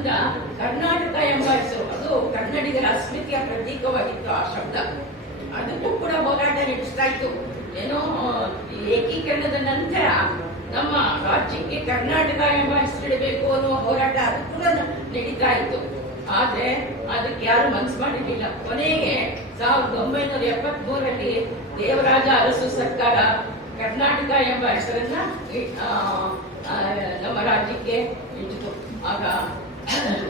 ಅಂತ ಕರ್ನಾಟಕ ಎಂಬ ಹೆಸರು. ಅದು ಕನ್ನಡಿಗರ ಅಸ್ಮಿತೆಯ ಪ್ರತೀಕವಾಗಿತ್ತು ಆ ಶಬ್ದ. ಅದಕ್ಕೂ ಕೂಡ ಹೋರಾಟ ನಡೆಸ್ತಾ ಇತ್ತು. ಏನೋ ಏಕೀಕರಣದ ನಂತರ ನಮ್ಮ ರಾಜ್ಯಕ್ಕೆ ಕರ್ನಾಟಕ ಎಂಬ ಹೆಸರಿಡಬೇಕು ಅನ್ನುವ ಹೋರಾಟ ಅದು ಕೂಡ ನಡೀತಾ ಇತ್ತು. ಆದ್ರೆ ಅದಕ್ಕೆ ಯಾರು ಮನಸ್ಸು ಮಾಡಿರ್ಲಿಲ್ಲ. ಕೊನೆಗೆ ಸಾವಿರದ ಒಂಬೈನೂರ ಎಪ್ಪತ್ತ್ ಮೂರರಲ್ಲಿ ದೇವರಾಜ ಅರಸು ಸರ್ಕಾರ ಕರ್ನಾಟಕ ಎಂಬ ಹೆಸರನ್ನ ನಮ್ಮ ರಾಜ್ಯಕ್ಕೆ ಇಟ್ಟಿತು ಆಗ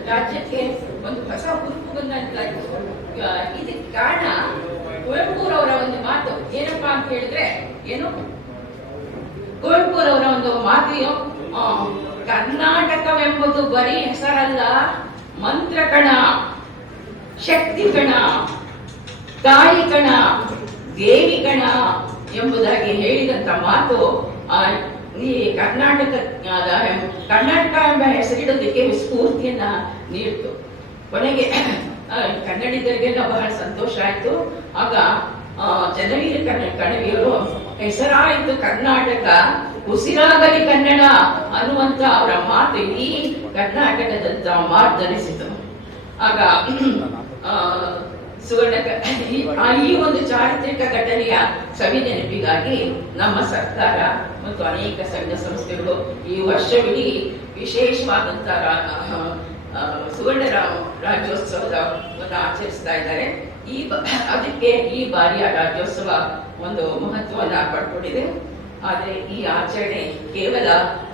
ರಾಜ್ಯಕ್ಕೆ ಒಂದು ಹೊಸ ಹುರುಪು ಬಂದಂತಾಯ್ತು ಇದಕ್ಕೆ ಕಾರಣ ಕುವೆಂಪುರವರ ಒಂದು ಮಾತು ಏನಪ್ಪಾ ಅಂತ ಹೇಳಿದ್ರೆ ಏನು ಕುವೆಂಪುರವರ ಒಂದು ಮಾತು ಕರ್ನಾಟಕವೆಂಬುದು ಬರೀ ಹೆಸರಲ್ಲ ಮಂತ್ರಕಣ ಕಣ ದೇವಿ ಕಣ ಎಂಬುದಾಗಿ ಹೇಳಿದಂತ ಮಾತು ಆ, ಈ ಕರ್ನಾಟಕ ಕರ್ನಾಟಕ ಎಂಬ ಹೆಸರಿಡೋದಕ್ಕೆ ಸ್ಫೂರ್ತಿಯನ್ನ ನೀಡಿತು. ಕೊನೆಗೆ ಕನ್ನಡಿಗರಿಗೆಲ್ಲ ಬಹಳ ಸಂತೋಷ ಆಯ್ತು. ಆಗ ಜನವೀರ ಕಣ ಕಣವಿಯವರು ಹೆಸರಾಯಿತು ಕರ್ನಾಟಕ ಉಸಿರಾಗಲಿ ಕನ್ನಡ ಅನ್ನುವಂತ ಅವರ ಮಾತು ಇಡೀ ಕರ್ನಾಟಕದಂತ ಮಾರ್ಧರಿಸಿತು ಆಗ ಆ, ಸುವರ್ಣ ಈ- ಒಂದು ಚಾರಿತ್ರಿಕ ಸವಿ ನೆನಪಿಗಾಗಿ ನಮ್ಮ ಸರ್ಕಾರ ಮತ್ತು ಅನೇಕ ಸಂಘ ಸಂಸ್ಥೆಗಳು ಈ ವರ್ಷವಿಡೀ ವಿಶೇಷವಾದಂತಹ ಸುವರ್ಣ ರಾಜ್ಯೋತ್ಸವದ ಆಚರಿಸ್ತಾ ಇದ್ದಾರೆ. ಈ ಅದಕ್ಕೆ ಈ ಬಾರಿಯ ರಾಜ್ಯೋತ್ಸವ ಒಂದು ಮಹತ್ವವನ್ನ ಪಡ್ಕೊಂಡಿದೆ. ಆದರೆ ಈ ಆಚರಣೆ ಕೇವಲ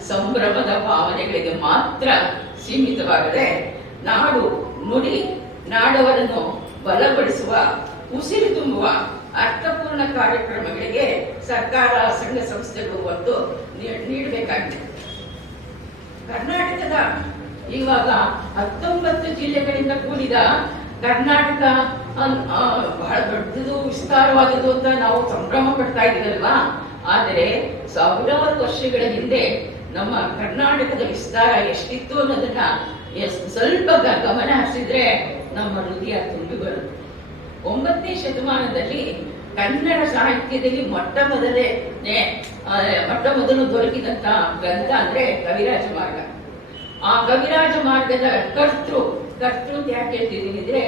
ಸಂಭ್ರಮದ ಭಾವನೆಗಳಿಗೆ ಮಾತ್ರ ಸೀಮಿತವಾಗದೆ ನಾಡು ನುಡಿ ನಾಡವರನ್ನು ಬಲಪಡಿಸುವ, ಉಸಿರು ತುಂಬುವ ಅರ್ಥಪೂರ್ಣ ಕಾರ್ಯಕ್ರಮಗಳಿಗೆ ಸರ್ಕಾರ ಸಣ್ಣ ಸಂಸ್ಥೆಗಳು ಒತ್ತು ನೀಡಬೇಕಾಗಿದೆ. ಕರ್ನಾಟಕದ ಇವಾಗ ಹತ್ತೊಂಬತ್ತು ಜಿಲ್ಲೆಗಳಿಂದ ಕೂಡಿದ ಕರ್ನಾಟಕ ಬಹಳ ದೊಡ್ಡದು, ವಿಸ್ತಾರವಾದದ್ದು ಅಂತ ನಾವು ಸಂಭ್ರಮ ಪಡ್ತಾ ಇದ್ದೀವಲ್ವಾ? ಆದರೆ ಸಾವಿರಾರು ವರ್ಷಗಳ ಹಿಂದೆ ನಮ್ಮ ಕರ್ನಾಟಕದ ವಿಸ್ತಾರ ಎಷ್ಟಿತ್ತು ಅನ್ನೋದನ್ನ ಸ್ವಲ್ಪ ಗಮನ ಹರಿಸಿದ್ರೆ ನಮ್ಮ ಹೃದಯ ತುಂಬಿ ಬರುತ್ತೆ ಒಂಬತ್ತನೇ ಶತಮಾನದಲ್ಲಿ ಕನ್ನಡ ಸಾಹಿತ್ಯದಲ್ಲಿ ಮೊಟ್ಟ ಮೊದಲೇ ಮೊಟ್ಟ ಮೊದಲು ದೊರಕಿದಂತ ಗ್ರಂಥ ಅಂದ್ರೆ ಕವಿರಾಜ ಮಾರ್ಗ. ಆ ಕವಿರಾಜ ಮಾರ್ಗದ ಕರ್ತೃ ಕರ್ತೃ ಅಂತ ಯಾಕೆ ಹೇಳ್ತಿದ್ದೀನಿ ಅಂದ್ರೆ,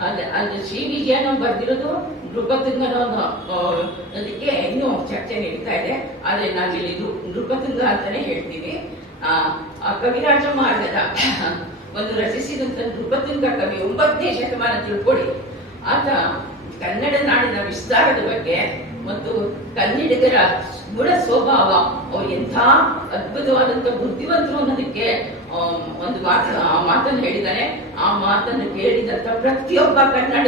ಅದ್- ಶ್ರೀ ವಿಜಯನ ಬರ್ದಿರೋದು ನೃಪತುಂಗನ ಅದಕ್ಕೆ ಇನ್ನೂ ಚರ್ಚೆ ನಡೀತಾ ಇದೆ. ಆದ್ರೆ ನಾನು ಇಲ್ಲಿ ನೃ- ನೃಪತುಂಗ ಅಂತಾನೆ ಹೇಳ್ತೀನಿ ಆ ಆ ಕವಿರಾಜ ಮಾರ್ಗದ ಒಂದು ರಚಿಸಿದಂತ ನೃಪತುಂಗ ಕವಿ ಒಂಬತ್ತನೇ ಶತಮಾನ ತಿಳ್ಕೊಳ್ಳಿ. ಆತ ಕನ್ನಡ ನಾಡಿನ ವಿಸ್ತಾರದ ಬಗ್ಗೆ ಮತ್ತು ಕನ್ನಡಿಗರ ಗುಣ ಸ್ವಭಾವ, ಅವ್ರು ಎಂಥ ಅದ್ಭುತವಾದಂತ ಬುದ್ಧಿವಂತರು ಅನ್ನೋದಕ್ಕೆ ಒಂದು ಮಾತು ಆ ಮಾತನ್ನು ಹೇಳಿದ್ದಾರೆ. ಆ ಮಾತನ್ನು ಕೇಳಿದಂತ ಪ್ರತಿಯೊಬ್ಬ ಕನ್ನಡ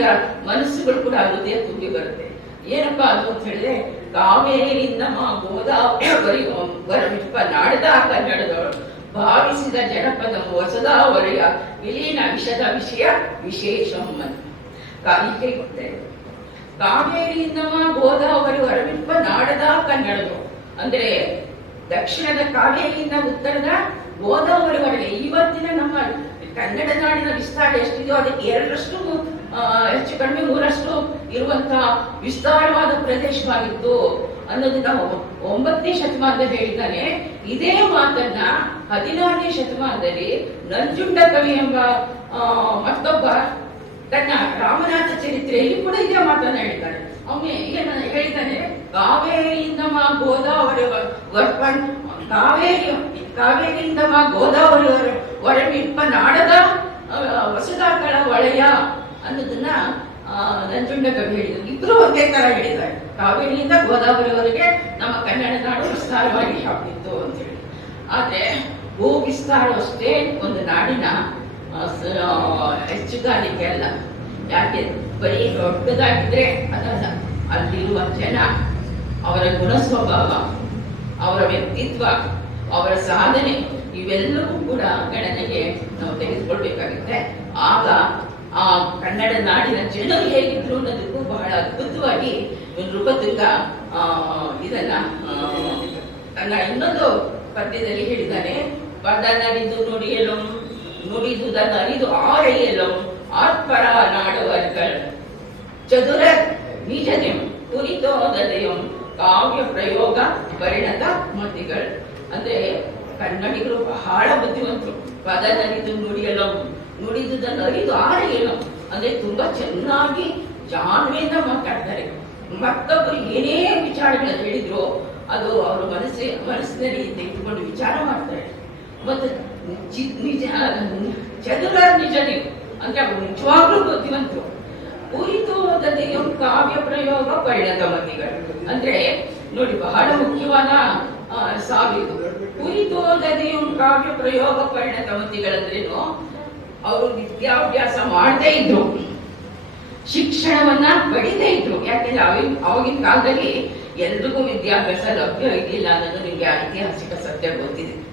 ಮನಸ್ಸುಗಳು ಕೂಡ ಹೃದಯ ತುಂಬಿ ಬರುತ್ತೆ. ಏನಪ್ಪಾ ಅದು ಅಂತ ಹೇಳಿದ್ರೆ ಕಾವೇರಿ ನಮ್ಮ ಗೋದಾವರಿ ವರವಿಪ್ಪ ನಾಡದ ಕನ್ನಡದವರು ಭಾವಿಸಿದ ಜನಪದ ಹೊಸದಾವರಿಯ ವಿಲೀನ ವಿಷದ ವಿಷಯ ವಿಶೇಷ ಕಾಲಿಕೆ ಕೊಟ್ಟೆ ಕಾವೇರಿಯಿಂದ ಮಾ ಗೋದಾವರಿ ಹೊರವಿಪ್ಪ ನಾಡದ ಕನ್ನಡದು. ಅಂದ್ರೆ ದಕ್ಷಿಣದ ಕಾವೇರಿಯಿಂದ ಉತ್ತರದ ಗೋದಾವರಿವರೆಗೆ ಇವತ್ತಿನ ನಮ್ಮ ಕನ್ನಡ ನಾಡಿನ ವಿಸ್ತಾರ ಎಷ್ಟಿದೆಯೋ ಅದಕ್ಕೆ ಎರಡರಷ್ಟು ಹೆಚ್ಚು ಕಡಿಮೆ ಮೂರಷ್ಟು ಇರುವಂತಹ ವಿಸ್ತಾರವಾದ ಪ್ರದೇಶವಾಗಿತ್ತು ಅನ್ನೋದು ನಾವು ಒಂಬತ್ತನೇ ಶತಮಾನದಲ್ಲಿ ಹೇಳಿದ್ದಾನೆ. ಇದೇ ಮಾತನ್ನ ಹದಿನಾರನೇ ಶತಮಾನದಲ್ಲಿ ನಂಜುಂಡ ಕವಿ ಎಂಬ ಮತ್ತೊಬ್ಬ ತನ್ನ ರಾಮನಾಥ ಚರಿತ್ರೆಯಲ್ಲಿ ಕೂಡ ಇದೇ ಮಾತನ್ನ ಹೇಳಿದ್ದಾರೆ. ಅವನು ಏನ ಹೇಳಿದ್ದಾನೆ, ಕಾವೇರಿಯಿಂದ ಮಾ ಗೋದಾವರಿ ಕಾವೇರಿ, ಕಾವೇರಿಯಿಂದ ಮಾ ಗೋದಾವರಿ ವರ- ವರವಿಪ್ಪ ನಾಡದ ವಸುದಾಕಳ ಒಳೆಯ ಅನ್ನೋದನ್ನ ನಂಜುಂಡ ಕವಿ ಹೇಳಿದ್ರು. ಇಬ್ರು ಒಂದೇ ತರ ಹೇಳಿದ್ದಾರೆ. ಕಾವೇರಿಯಿಂದ ಗೋದಾವರಿವರೆಗೆ ನಮ್ಮ ಕನ್ನಡ ನಾಡು ವಿಸ್ತಾರವಾಗಿ ಹಬ್ಬಿತ್ತು ಅಂತ ಹೇಳಿ. ಆದ್ರೆ ಭೂ ವಿಸ್ತಾರವಷ್ಟೇ ಒಂದು ನಾಡಿನ ಆ, ಸ- ಅಲ್ಲ. ಯಾಕೆ? ಬರೀ ದೊಡ್ಡದಾಗಿದ್ರೆ ಅದಲ್ಲ. ಅಲ್ಲಿರುವ ಜನ ಅವರ ಗುಣ ಸ್ವಭಾವ ಅವರ ವ್ಯಕ್ತಿತ್ವ ಅವರ ಸಾಧನೆ ಇವೆಲ್ಲವೂ ಕೂಡ ಗಣನೆಗೆ ನಾವು ತೆಗೆದುಕೊಳ್ಬೇಕಾಗುತ್ತೆ. ಆಗ ಆ ಕನ್ನಡ ನಾಡಿನ ಜನರು ಹೇಗಿದ್ರು ಅನ್ನೋದಕ್ಕೂ ಬಹಳ ಅದ್ಭುತವಾಗಿ ನೃಪದುರ್ಗ ಇದನ್ನ ತನ್ನ ಇನ್ನೊಂದು ಪದ್ಯದಲ್ಲಿ ಹೇಳಿದ್ದಾನೆ ಪದ ನೋಡಿ ನುಡಿಯಲು ನುಡಿದುದನ್ನು ಅರಿದು ಆರೆಯಲು ಆತ್ಪರ ನಾಡುವರ್ಗಳು. ಚದುರ ನಿಜನೆಂ ಕುರಿತೋದದೆಯಂ ಕಾವ್ಯ ಪ್ರಯೋಗ ಪರಿಣತ ಮತಿಗಳು ಅಂದ್ರೆ ಕನ್ನಡಿಗರು ಬಹಳ ಬುದ್ಧಿವಂತರು. ಪದನರಿದು ನುಡಿಯಲು, ನುಡಿದುದನ್ನು ಅರಿದು ಆರೆಯಲು. ಅಂದ್ರೆ ತುಂಬಾ ಚೆನ್ನಾಗಿ ಜಾಣ್ಮೆಯಿಂದ ಮಾತಾಡ್ತಾರೆ. ಮತ್ತೊಬ್ಬರು ಏನೇ ವಿಚಾರಗಳನ್ನು ಹೇಳಿದ್ರು ಅದು ಅವರು ಮನಸ್ಸಿ, ಮನಸ್ಸಿನಲ್ಲಿ ತೆಗೆದುಕೊಂಡು ವಿಚಾರ ಮಾಡ್ತಾರೆ. ಮತ್ತು ನಿಜ ಚದುರ ನಿಜ ನೀವು ಅವರು ನಿಜವಾಗ್ಲೂ ಬುದ್ಧಿವಂತರು ಒಂದು ಕಾವ್ಯ ಪ್ರಯೋಗ ಪರಿಣತ ಮತಿಗಳು ಅಂದ್ರೆ ನೋಡಿ ಬಹಳ ಮುಖ್ಯವಾದ ಸಾವಿದು ಕುರಿತೋದಲ್ಲಿ ಒಂದು ಕಾವ್ಯ ಪ್ರಯೋಗ ಪರಿಣತ ಮತಿಗಳಂದ್ರೇನು ಅವರು ವಿದ್ಯಾಭ್ಯಾಸ ಮಾಡದೇ ಇದ್ರು. ಶಿಕ್ಷಣವನ್ನ ಪಡಿದೇ ಇದ್ರು. ಯಾಕೆಂದ್ರೆ ಅವಾಗಿನ ಅವಾಗಿನ ಕಾಲದಲ್ಲಿ ಎಲ್ರಿಗೂ ವಿದ್ಯಾಭ್ಯಾಸ ಲಭ್ಯ ಇದಿಲ್ಲ ಅನ್ನೋದು ನಿಮ್ಗೆ ಐತಿಹಾಸಿಕ ಸತ್ಯ ಗೊತ್ತಿದೆ.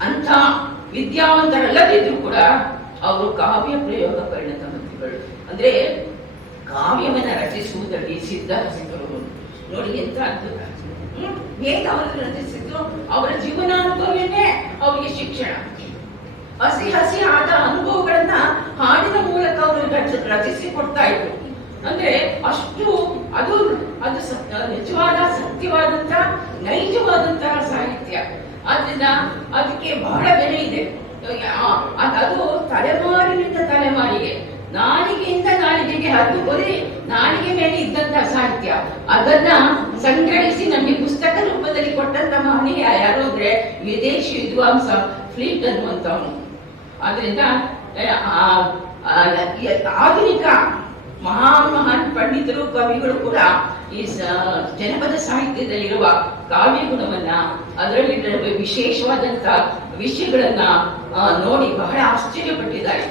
ಅಂತ ವಿದ್ಯಾವಂತರಲ್ಲದಿದ್ರು ಕೂಡ ಅವರು ಕಾವ್ಯ ಪ್ರಯೋಗ ಪರಿಣತ ಮಂತ್ರಿಗಳು. ಅಂದ್ರೆ ಕಾವ್ಯವನ್ನು ರಚಿಸುವುದರಲ್ಲಿ ಸಿದ್ಧ ಹಸಿದರು ನೋಡಿ ಎಂತ ಅದ್ಭುತ? ಹೇಗೆ ಅವರು ರಚಿಸಿದ್ರು? ಅವರ ಜೀವನಾನುಭವನೇ ಅವರಿಗೆ ಶಿಕ್ಷಣ. ಹಸಿ ಹಸಿ ಆದ ಅನುಭವಗಳನ್ನ ಹಾಡಿನ ಮೂಲಕ ಅವರು ರಚ- ರಚಿಸಿ ಕೊಡ್ತಾ ಇದ್ರು. ಅಂದ್ರೆ ಅಷ್ಟು ಅದು ಅದು ನಿಜವಾದ ಸತ್ಯವಾದಂತ ನೈಜವಾದಂತಹ ಸಾಹಿತ್ಯ. ಆದ್ರಿಂದ ಅದಕ್ಕೆ ಬಹಳ ಬೆಲೆ ಇದೆ. ಅದ್- ತಲೆಮಾರಿನಿಂದ ತಲೆಮಾರಿಗೆ, ನಾಲಿಗೆಯಿಂದ ನಾಲಿಗೆಗೆ ಹತ್ತು ಬರೀ ನಾಲಿಗೆ ಮೇಲೆ ಇದ್ದಂತಹ ಸಾಹಿತ್ಯ. ಅದನ್ನ ಸಂಗ್ರಹಿಸಿ ನಮಗೆ ಪುಸ್ತಕ ರೂಪದಲ್ಲಿ ಕೊಟ್ಟಂತ ಮಹನೀಯ ಯಾರು ಅಂದ್ರೆ ವಿದೇಶಿ ವಿದ್ವಾಂಸ ಫ್ಲೀಟ್ ಅನ್ನುವಂಥವನು ಆದ್ರಿಂದ ಆಧುನಿಕ ಮಹಾನ್ ಮಹಾನ್ ಪಂಡಿತರು, ಕವಿಗಳು ಕೂಡ ಈ ಜನಪದ ಸಾಹಿತ್ಯದಲ್ಲಿರುವ ಕಾವ್ಯ ಗುಣವನ್ನ ಅದರಲ್ಲಿ ವಿಶೇಷವಾದಂತ ವಿಷಯಗಳನ್ನ ನೋಡಿ ಬಹಳ ಆಶ್ಚರ್ಯಪಟ್ಟಿದ್ದಾರೆ.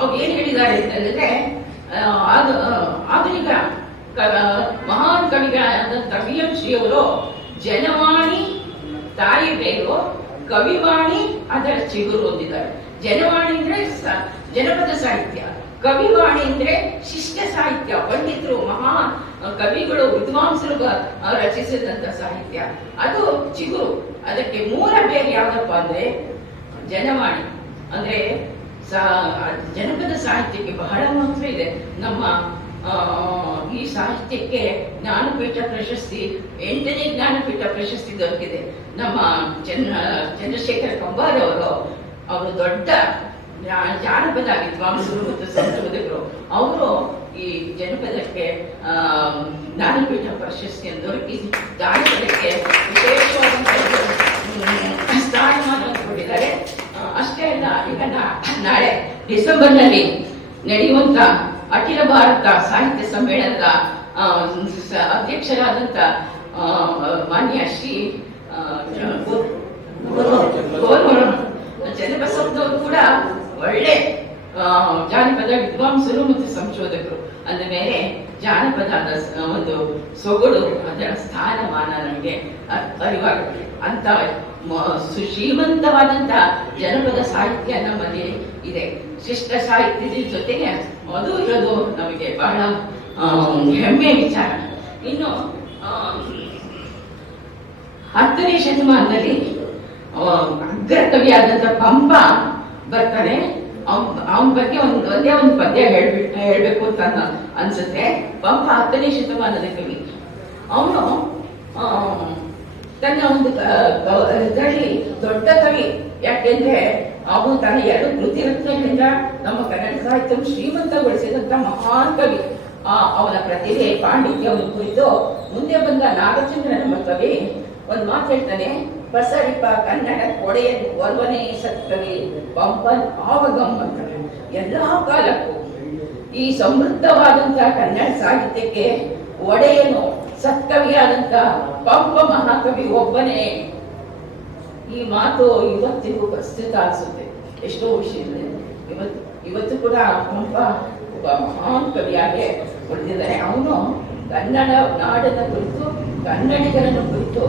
ಅವ್ರು ಏನ್ ಹೇಳಿದ್ದಾರೆ ಅಂತಂದ್ರೆ ಆಧುನಿಕ ಮಹಾನ್ ಕವಿಗಳಾದಂತ ವಿ ಎಂ ಜನವಾಣಿ ತಾಯಿ ಬೇರು ಕವಿವಾಣಿ ಅದರ ಚಿಗುರು ಹೊಂದಿದ್ದಾರೆ. ಜನವಾಣಿ ಅಂದ್ರೆ ಜನಪದ ಸಾಹಿತ್ಯ. ಕವಿವಾಣಿ ಅಂದ್ರೆ ಶಿಷ್ಟ ಸಾಹಿತ್ಯ. ಪಂಡಿತರು ಮಹಾ ಕವಿಗಳು ವಿದ್ವಾಂಸರು ರಚಿಸಿದಂತ ಸಾಹಿತ್ಯ. ಅದು ಚಿಗುರು. ಅದಕ್ಕೆ ಮೂಲ ಬೇರೆ ಯಾವ್ದಪ್ಪ ಅಂದ್ರೆ, ಜನವಾಣಿ. ಅಂದ್ರೆ ಜನಪದ ಸಾಹಿತ್ಯಕ್ಕೆ ಬಹಳ ಮಹತ್ವ ಇದೆ. ನಮ್ಮ ಈ ಸಾಹಿತ್ಯಕ್ಕೆ ಜ್ಞಾನಪೀಠ ಪ್ರಶಸ್ತಿ, ಎಂಟನೇ ಜ್ಞಾನಪೀಠ ಪ್ರಶಸ್ತಿ ದೊರಕಿದೆ. ನಮ್ಮ ಚಂದ್ರ ಚಂದ್ರಶೇಖರ ಕಂಬಾರವರು, ಅವರು ದೊಡ್ಡ ಜಾನಪದ ವಿದ್ವಾಂಸರು ಮತ್ತು ಅವರು ಈ ಜನಪದಕ್ಕೆ ಜ್ಞಾನಪೀಠ ಪ್ರಶಸ್ತಿಯನ್ನು ದೊರಕಿ ಜಾನಪದಕ್ಕೆ ಕೊಟ್ಟಿದ್ದಾರೆ ಅಷ್ಟೇ ಅಲ್ಲ ಈಗ ನಾಳೆ ಡಿಸೆಂಬರ್ನಲ್ಲಿ ನಡೆಯುವಂತ ಅಖಿಲ ಭಾರತ ಸಾಹಿತ್ಯ ಸಮ್ಮೇಳನದ ಆ, ಮಾನ್ಯ ಶ್ರೀ ಚನ್ನಬಸಪ್ಪನವರು ಕೂಡ ಒಳ್ಳೆ ಜಾನಪದ ವಿದ್ವಾಂಸರು ಮತ್ತು ಸಂಶೋಧಕರು. ಅಂದ ಮೇಲೆ ಜಾನಪದ ಒಂದು ಸೊಗಡು, ಅದರ ಸ್ಥಾನಮಾನ ನಮಗೆ ಅರಿವಾಗುತ್ತೆ. ಅಂತ ಸುಶ್ರೀಮಂತವಾದಂತ ಜನಪದ ಸಾಹಿತ್ಯ ನಮ್ಮಲ್ಲಿ ಇದೆ. ಶಿಷ್ಟ ಸಾಹಿತ್ಯದ ಜೊತೆಗೆ ಅದು ಇರೋದು ನಮಗೆ ಬಹಳ ಹೆಮ್ಮೆ ವಿಚಾರ. ಇನ್ನು ಹತ್ತನೇ ಶತಮಾನದಲ್ಲಿ ಅಗ್ರ ಕವಿಯಾದಂತ ಪಂಪ ಬರ್ತಾನೆ. ಅವನ ಬಗ್ಗೆ ಒಂದು ಒಂದೇ ಒಂದು ಪದ್ಯ ಹೇಳ್ಬಿಟ್ಟು ಹೇಳ್ಬೇಕು ಅಂತ ಅನ್ಸುತ್ತೆ. ಪಂಪ ಹತ್ತನೇ ಶತಮಾನದ ಕವಿ. ಅವನು ತನ್ನ ಒಂದು ಇದರಲ್ಲಿ ದೊಡ್ಡ ಕವಿ. ಯಾಕೆಂದ್ರೆ ಅವನು ತನ್ನ ಎರಡು ಕೃತಿ ರತ್ನಗಳಿಂದ ನಮ್ಮ ಕನ್ನಡ ಸಾಹಿತ್ಯ ಶ್ರೀಮಂತಗೊಳಿಸಿದಂತ ಮಹಾನ್ ಕವಿ. ಆ, ಅವನ ಪ್ರತಿಭೆ, ಪಾಂಡಿತ್ಯವನ್ನು ಕುರಿತು ಮುಂದೆ ಬಂದ ನಾಗಚಂದ್ರ ನಮ್ಮ ಕವಿ ಒಂದು ಮಾತು ಹೇಳ್ತಾನೆ. ಬಸರಿಪ ಕನ್ನಡ ಕೊಡೆಯನ್ನು ಒಲ್ವನೇ ಸತ್ತರೆ ಪಂಪನ್ ಆವಗಂ ಎಲ್ಲ ಕಾಲಕ್ಕೂ ಈ ಸಮೃದ್ಧವಾದಂತಹ ಕನ್ನಡ ಸಾಹಿತ್ಯಕ್ಕೆ ಒಡೆಯನು ಸತ್ಕವಿಯಾದಂತ ಪಂಪ ಮಹಾಕವಿ ಒಬ್ಬನೇ. ಈ ಮಾತು ಇವತ್ತಿಗೂ ಪ್ರಸ್ತುತ ಅನಿಸುತ್ತೆ. ಎಷ್ಟೋ ವಿಷಯದಲ್ಲಿ ಇವತ್ತು ಇವತ್ತು ಕೂಡ ಪಂಪ ಒಬ್ಬ ಮಹಾನ್ ಕವಿಯಾಗೆ ಉಳಿದಿದ್ದಾರೆ. ಅವನು ಕನ್ನಡ ನಾಡನ ಕುರಿತು ಕನ್ನಡಿಗರನ್ನು ಕುರಿತು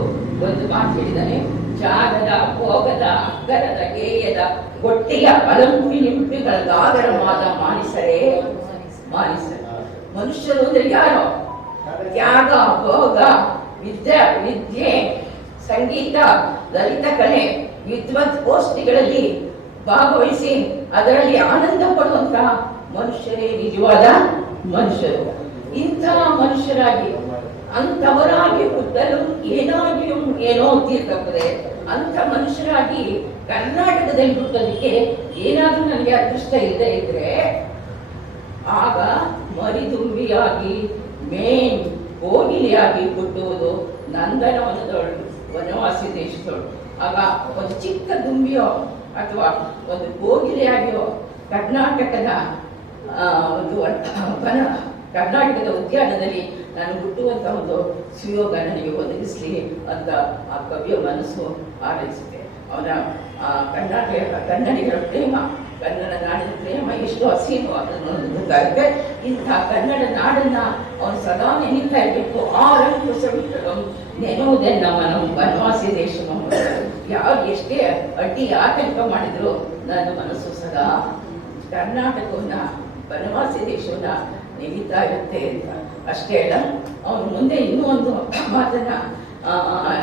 ಒಂದು ಮಾತು ಹೇಳಿದ್ದಾನೆ ಜಾಗದ, ಭೋಗದ ಅಗ್ಗರದ ಗೇಯದ, ಗೊಟ್ಟಿಯ ಅಲಂಕುರಿ ನಿಂಪಿಗಳ ಗಾಗರ ಮಾದ ಮಾನಿಸರೇ ಮಾನಿಸರೆ. ಮನುಷ್ಯರು ಅಂದ್ರೆ ಯಾರು? ತ್ಯಾಗ, ಭೋಗ ವಿದ್ಯೆ ವಿದ್ಯೆ, ಸಂಗೀತ, ಲಲಿತ ಕಲೆ, ವಿದ್ವತ್ ಗೋಷ್ಠಿಗಳಲ್ಲಿ ಭಾಗವಹಿಸಿ ಅದರಲ್ಲಿ ಆನಂದ ಪಡುವಂತಹ ಮನುಷ್ಯರೇ ನಿಜವಾದ ಮನುಷ್ಯರು. ಇಂತಹ ಮನುಷ್ಯರಾಗಿ ಅಂತವರಾಗಿ ಹುಟ್ಟಲು ಏನಾಗಿಯೂ ಏನೋ ತೀರ್ಕಪ್ಪದೆ ಅಂತ ಮನುಷ್ಯರಾಗಿ ಕರ್ನಾಟಕದಲ್ಲಿ ಹುಟ್ಟೋದಕ್ಕೆ ಏನಾದ್ರೂ ನನಗೆ ಅದೃಷ್ಟ ಇಲ್ಲದೆ ಇದ್ರೆ, ಆಗ ಮರಿದುಂಬಿಯಾಗಿ, ಮೇನ್ ಕೋಗಿಲಿಯಾಗಿ ಹುಟ್ಟುವುದು ನಂದನವನದೊಳು ವನವಾಸಿ ದೇಶದೊಳು ಆಗ ಒಂದು ಚಿಕ್ಕ ದುಂಬಿಯೋ ಅಥವಾ ಒಂದು ಕೋಗಿಲೆಯಾಗಿಯೋ ಕರ್ನಾಟಕದ ಒಂದು ಕರ್ನಾಟಕದ ಉದ್ಯಾನದಲ್ಲಿ ನಾನು ಹುಟ್ಟುವಂಥ ಒಂದು ಸುಯೋಗ ನನಗೆ ಒದಗಿಸಲಿ ಅಂತ ಆ ಕವಿಯ ಮನಸ್ಸು ಆರೈಸಿದೆ ಅವನ ಕರ್ನಾಟಕ ಕನ್ನಡಿಗರ ಪ್ರೇಮ, ಕನ್ನಡ ನಾಡಿನ ಪ್ರೇಮ ಎಷ್ಟು ಹಸೀನು ಅದನ್ನು ಗೊತ್ತಾಗುತ್ತೆ ಇಂಥ ಕನ್ನಡ ನಾಡನ್ನ ಅವನು ಸದಾ ನೆನೀತಾ ಇರಬೇಕು. ಆ ರಂಗು ಸವಿತರು ನೆನೆಯುವುದನ್ನ ಮನವು ವನವಾಸಿ ದೇಶ ಯಾವ, ಎಷ್ಟೇ ಅಡ್ಡಿ ಆತಂಕ ಮಾಡಿದ್ರು ನನ್ನ ಮನಸ್ಸು ಸದಾ ಕರ್ನಾಟಕವನ್ನ, ವನವಾಸಿ ದೇಶವನ್ನ ನೆನೀತಾ ಇರುತ್ತೆ ಅಂತ. ಅಷ್ಟೇ ಅಲ್ಲ ಅವನು ಮುಂದೆ ಇನ್ನೂ ಒಂದು ಮಾತನ್ನ ಆ,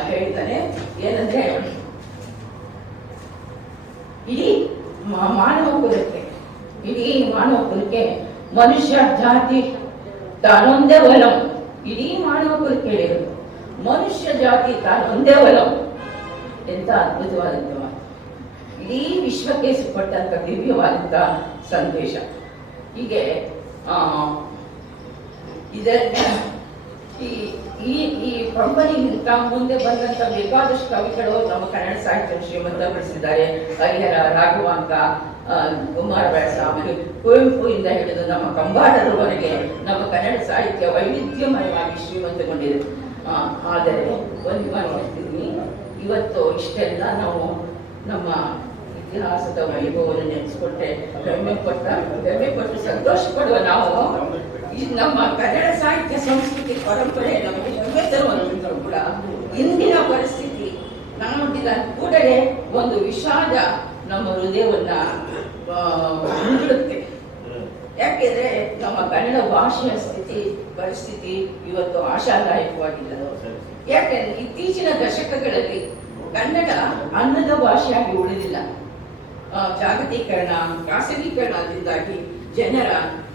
ಹೇಳ್ತಾನೆ ಏನಂದ್ರೆ ಇಡೀ ಮಾನವ ಕುಲಕ್ಕೆ ಇಡೀ ಮಾನವ ಕುಲಕ್ಕೆ ಮನುಷ್ಯ ಜಾತಿ ತಾನೊಂದೇ ಒಲಂ ಇಡೀ ಮಾನವ ಕುಲಕ್ಕೆ ಹೇಳಿದರು. ಮನುಷ್ಯ ಜಾತಿ ತಾನೊಂದೇ ಒಲಂ ಎಂತ ಅದ್ಭುತವಾದಂತ ಇಡೀ ವಿಶ್ವಕ್ಕೆ ಸಿಕ್ಕಂತ ದಿವ್ಯವಾದಂತ ಸಂದೇಶ. ಹೀಗೆ ಆ ಇದ ಈ ಈ ಈ ಮುಂದೆ ಬಂದಂತ ಬೇಕಾದಷ್ಟು ಕವಿಗಳು ನಮ್ಮ ಕನ್ನಡ ಸಾಹಿತ್ಯ ಶ್ರೀಮಂತಗೊಳಿಸಿದ್ದಾರೆ. ಹರಿಹರ, ರಾಘವಾಂಕ ಕುಮಾರ ವ್ಯಾಸ ಆಮೇಲೆ ಕುವೆಂಪು ಇಂದ ಹಿಡಿದು ನಮ್ಮ ಕಂಬಾರರವರೆಗೆ ನಮ್ಮ ಕನ್ನಡ ಸಾಹಿತ್ಯ ವೈವಿಧ್ಯಮಯವಾಗಿ ಶ್ರೀಮಂತಗೊಂಡಿದೆ. ಆದರೆ ಒಂದು ಹೇಳ್ತೀನಿ. ಇವತ್ತು ಇಷ್ಟೆಲ್ಲ ನಾವು ನಮ್ಮ ಇತಿಹಾಸದ ವೈಭವವನ್ನು ನೆನೆಸ್ಕೊಟ್ಟೆ ಹೆಮ್ಮೆ ಪಟ್ಟ, ಹೆಮ್ಮೆ ಪಟ್ಟು ಸಂತೋಷ ಪಡುವ ನಾವು ನಮ್ಮ ಕನ್ನಡ ಸಾಹಿತ್ಯ, ಸಂಸ್ಕೃತಿ, ಪರಂಪರೆ ನಮಗೆ ತರುವಂತ ಕೂಡ ಇಂದಿನ ಪರಿಸ್ಥಿತಿ ನೋಡಿದ ಕೂಡಲೇ ಒಂದು ವಿಷಾದ ನಮ್ಮ ಹೃದಯವನ್ನ ಹೊಂದಿರುತ್ತೆ. ಯಾಕೆಂದ್ರೆ ನಮ್ಮ ಕನ್ನಡ ಭಾಷೆಯ ಸ್ಥಿತಿ, ಪರಿಸ್ಥಿತಿ ಇವತ್ತು ಆಶಾದಾಯಕವಾಗಿಲ್ಲ ಯಾಕೆಂದ್ರೆ ಇತ್ತೀಚಿನ ದಶಕಗಳಲ್ಲಿ ಕನ್ನಡ ಅನ್ನದ ಭಾಷೆಯಾಗಿ ಉಳಿದಿಲ್ಲ. ಜಾಗತೀಕರಣ, ಖಾಸಗೀಕರಣದಿಂದಾಗಿ ಜನರ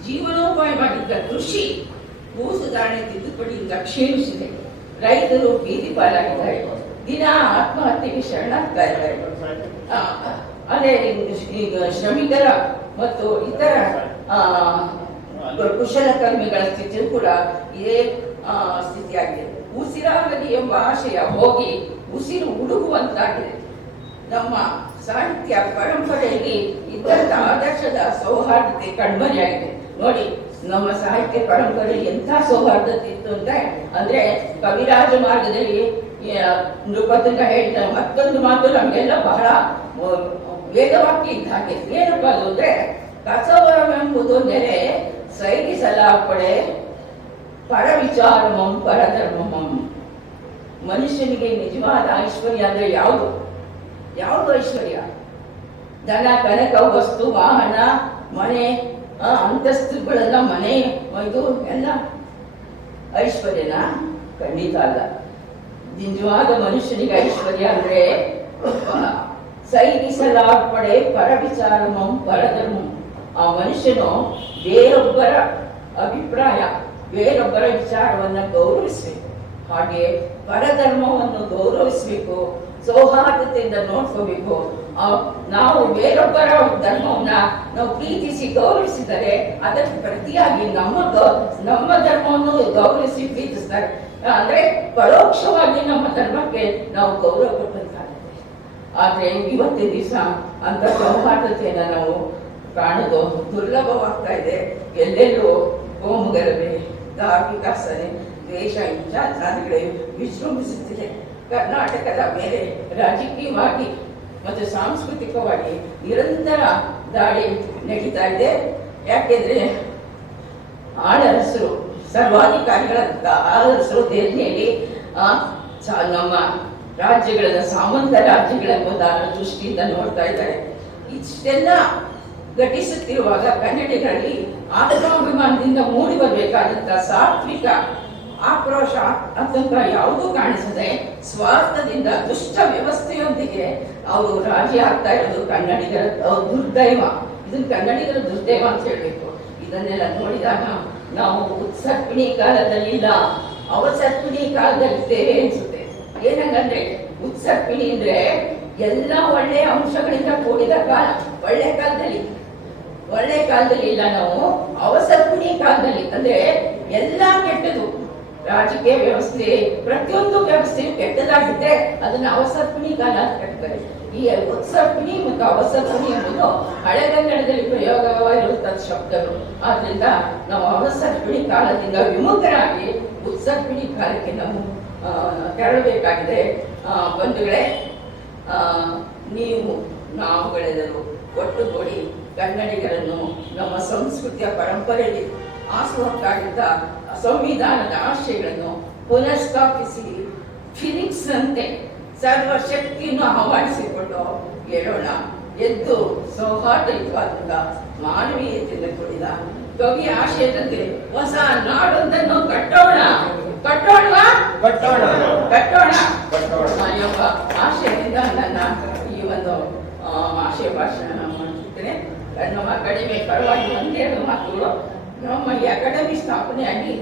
ಜೀವನೋಪಾಯವಾಗಿದ್ದ ಕೃಷಿ ಭೂ ಸುಧಾರಣೆ ತಿದ್ದುಪಡಿಯಿಂದ ಕ್ಷೀಣಿಸಿದೆ. ರೈತರು ಬೀದಿ ಪಾಲಾಗಿದ್ದಾರೆ. ದಿನ ಆತ್ಮಹತ್ಯೆಗೆ ಶರಣಾಗ್ತಾ ಇದ್ದಾರೆ. ಅದೇ ಈಗ ಶ್ರಮಿಕರ ಮತ್ತು ಇತರ ಕುಶಲಕರ್ಮಿಗಳ ಸ್ಥಿತಿಯು ಕೂಡ ಇದೇ ಸ್ಥಿತಿಯಾಗಿದೆ. ಉಸಿರಾಗಲಿ ಎಂಬ ಆಶಯ ಹೋಗಿ ಉಸಿರು ಹುಡುಗುವಂತಾಗಿದೆ ನಮ್ಮ ಸಾಹಿತ್ಯ ಪರಂಪರೆಯಲ್ಲಿ ಇದ್ದಂಥ ಆದರ್ಶದ ಸೌಹಾರ್ದತೆ ಕಣ್ಮರೆಯಾಗಿದೆ. ನೋಡಿ, ನಮ್ಮ ಸಾಹಿತ್ಯ ಪರಂಪರೆ ಎಂಥ ಸೌಹಾರ್ದತೆ ಇತ್ತು ಅಂತ ಅಂದ್ರೆ ಕವಿರಾಜ ಮಾರ್ಗದಲ್ಲಿ ನೃಪತಂಗ ಹೇಳ್ತಾರೆ ಮತ್ತೊಂದು ಮಾತು ನಮಗೆಲ್ಲ ಬಹಳ ವೇಗವಾಗಿ ಇದ್ದ ಹಾಗೆ. ಏನಪ್ಪ ಅದು ಅಂದ್ರೆ ಕಸವರವೆಂಬುದು ನೆಲೆ ಸೈಗಿಸಲಾಪಡೆ, ಪರವಿಚಾರಮಂ, ಪರಧರ್ಮಮಂ. ಮನುಷ್ಯನಿಗೆ ನಿಜವಾದ ಐಶ್ವರ್ಯ ಅಂದ್ರೆ ಯಾವುದು? ಯಾವುದು ಐಶ್ವರ್ಯ? ದನ ಕನಕ, ವಸ್ತು, ವಾಹನ, ಮನೆ ಅಂತಸ್ತುಗಳೆಲ್ಲ ಮನೆ, ಇದು ಎಲ್ಲ ಐಶ್ವರ್ಯನ? ಖಂಡಿತ ಅಲ್ಲ. ನಿಜವಾದ ಮನುಷ್ಯನಿಗೆ ಐಶ್ವರ್ಯ ಅಂದ್ರೆ ಸೈನಿಸಲಾರ್ಪಡೆ ಪರವಿಚಾರಮಂ ಪರಧರ್ಮಂ. ಆ ಮನುಷ್ಯನು ಬೇರೊಬ್ಬರ ಅಭಿಪ್ರಾಯ, ಬೇರೊಬ್ಬರ ವಿಚಾರವನ್ನ ಗೌರವಿಸಬೇಕು. ಹಾಗೆ ಪರಧರ್ಮವನ್ನು ಗೌರವಿಸಬೇಕು, ಸೌಹಾರ್ದತೆಯಿಂದ ನೋಡ್ಕೋಬೇಕು. ನಾವು ಬೇರೊಬ್ಬರ ಧರ್ಮವನ್ನ ನಾವು ಪ್ರೀತಿಸಿ ಗೌರವಿಸಿದರೆ ಅದಕ್ಕೆ ಪ್ರತಿಯಾಗಿ ನಮ್ಮ ನಮ್ಮ ಧರ್ಮವನ್ನು ಗೌರವಿಸಿ ಪ್ರೀತಿಸ್ತಾರೆ. ಅಂದ್ರೆ ಪರೋಕ್ಷವಾಗಿ ನಮ್ಮ ಧರ್ಮಕ್ಕೆ ನಾವು ಗೌರವ ಕೊಟ್ಟಂತಾಗುತ್ತೆ. ಆದ್ರೆ ಇವತ್ತಿನ ದಿವಸ ಅಂತ ಸೌಹಾರ್ದತೆಯನ್ನ ನಾವು ಕಾಣೋದು ದುರ್ಲಭವಾಗ್ತಾ ಇದೆ. ಎಲ್ಲೆಲ್ಲೂ ಕೋಮುಗಲಭೆ, ಧಾರ್ಮಿಕ ಆಸನೆ ದೇಶ ಹಿಂಸಾಚಾರಗಳೇ ವಿಜೃಂಭಿಸುತ್ತಿದೆ. ಕರ್ನಾಟಕದ ಮೇಲೆ ರಾಜಕೀಯವಾಗಿ ಮತ್ತು ಸಾಂಸ್ಕೃತಿಕವಾಗಿ ನಿರಂತರ ದಾಳಿ ನಡೀತಾ ಇದೆ. ಯಾಕೆಂದ್ರೆ ಆಳರಸರು ಸರ್ವಾಧಿಕಾರಿಗಳಂತ ಆಳರಸರು ದೆಹಲಿಯಲ್ಲಿ ನಮ್ಮ ರಾಜ್ಯಗಳ ಸಾಮಂತ ರಾಜ್ಯಗಳೆಂಬುದಾದ ದೃಷ್ಟಿಯಿಂದ ನೋಡ್ತಾ ಇದ್ದಾರೆ. ಇಷ್ಟೆಲ್ಲ ಘಟಿಸುತ್ತಿರುವಾಗ ಕನ್ನಡಿಗರಲ್ಲಿ ಆತ್ಮಾಭಿಮಾನದಿಂದ ಮೂಡಿ ಬರಬೇಕಾದಂತ ಸಾತ್ವಿಕ ಆಕ್ರೋಶ ಅತಂತ್ರ ಯಾವುದೂ ಕಾಣಿಸದೆ ಸ್ವಾರ್ಥದಿಂದ ದುಷ್ಟ ವ್ಯವಸ್ಥೆಯೊಂದಿಗೆ ಅವರು ರಾಜಿ ಆಗ್ತಾ ಇರೋದು ಕನ್ನಡಿಗರ ದುರ್ದೈವ. ಇದನ್ನ ಕನ್ನಡಿಗರ ದುರ್ದೈವ ಅಂತ ಹೇಳಬೇಕು. ಇದನ್ನೆಲ್ಲ ನೋಡಿದಾಗ ನಾವು ಉತ್ಸರ್ಪಿಣಿ ಕಾಲದಲ್ಲಿ ಇಲ್ಲ ಕಾಲದಲ್ಲಿ ಕಾಲದಲ್ಲಿದ್ದೇವೆ ಅನ್ಸುತ್ತೆ. ಏನಂಗಂದ್ರೆ, ಉತ್ಸರ್ಪಿಣಿ ಅಂದ್ರೆ ಎಲ್ಲ ಒಳ್ಳೆಯ ಅಂಶಗಳಿಂದ ಕೂಡಿದ ಕಾಲ. ಒಳ್ಳೆ ಕಾಲದಲ್ಲಿ. ಒಳ್ಳೆ ಕಾಲದಲ್ಲಿ ಇಲ್ಲ ನಾವು, ಅವಸರ್ಪಿಣಿ ಕಾಲದಲ್ಲಿ. ಅಂದ್ರೆ ಎಲ್ಲ ಕೆಟ್ಟದು ರಾಜಕೀಯ ವ್ಯವಸ್ಥೆ, ಪ್ರತಿಯೊಂದು ವ್ಯವಸ್ಥೆಯು ಕೆಟ್ಟದಾಗಿದ್ರೆ ಅದನ್ನ ಅವಸರ್ಪಿಣಿ ಕಾಲ ಅಂತ ಕರೀತಾರೆ ಈ ಉತ್ಸರ್ಪಿಣಿ ಮತ್ತು ಅವಸರ್ಪಿಣಿ ಎಂಬುದು ಹಳೆಗನ್ನಡದಲ್ಲಿ ಪ್ರಯೋಗವಾಗಿರುವಂತಹ ಶಬ್ದಗಳು. ಆದ್ರಿಂದ ನಾವು ಅವಸರ್ಪಿಣಿ ಕಾಲದಿಂದ ವಿಮುಖರಾಗಿ ಉತ್ಸರ್ಪಿಣಿ ಕಾಲಕ್ಕೆ ನಾವು ತೆರಳಬೇಕಾಗಿದೆ. ಬಂಧುಗಳೇ ನೀವು, ನಾವುಗಳೆಲ್ಲರೂ ಒಟ್ಟುಗೂಡಿ ಕನ್ನಡಿಗರನ್ನು ನಮ್ಮ ಸಂಸ್ಕೃತಿಯ ಪರಂಪರೆಯಲ್ಲಿ ಆಸುವಕ್ಕಾಗಿದ್ದ ಸಂವಿಧಾನದ ಆಶಯಗಳನ್ನು ಪುನಃಸ್ಥಾಪಿಸಿ ಫಿನಿಕ್ಸ್ ಅಂತೆ ಸರ್ವಶಕ್ತಿಯನ್ನು ಆಹ್ವಾನಿಸಿಕೊಂಡು ಹೇಳೋಣ. ಎದ್ದು ಸೌಹಾರ್ದಯುತವಾದ ಮಾನವೀಯತೆಯಿಂದ ಕೂಡಿದ ಕವಿ ಆಶಯದಂತೆ ಹೊಸ ನಾಡೊಂದನ್ನು ಕಟ್ಟೋಣ. ಕಟ್ಟೋಣವಾ ಕಟ್ಟೋಣ. ಕಟ್ಟೋಣ. ಕಟ್ಟೋಣ. ಎಂಬ ಆಶಯದಿಂದ ನನ್ನ ಈ ಒಂದು ಆಶಯ ಭಾಷಣ ಮಾಡುತ್ತೇನೆ ನಮ್ಮ ಕಡಿಮೆ ಪರವಾಗಿ ಒಂದೆರಡು ಮಾತುಗಳು. ನಮ್ಮ ಈ ಅಕಾಡೆಮಿ ಸ್ಥಾಪನೆಯಾಗಿ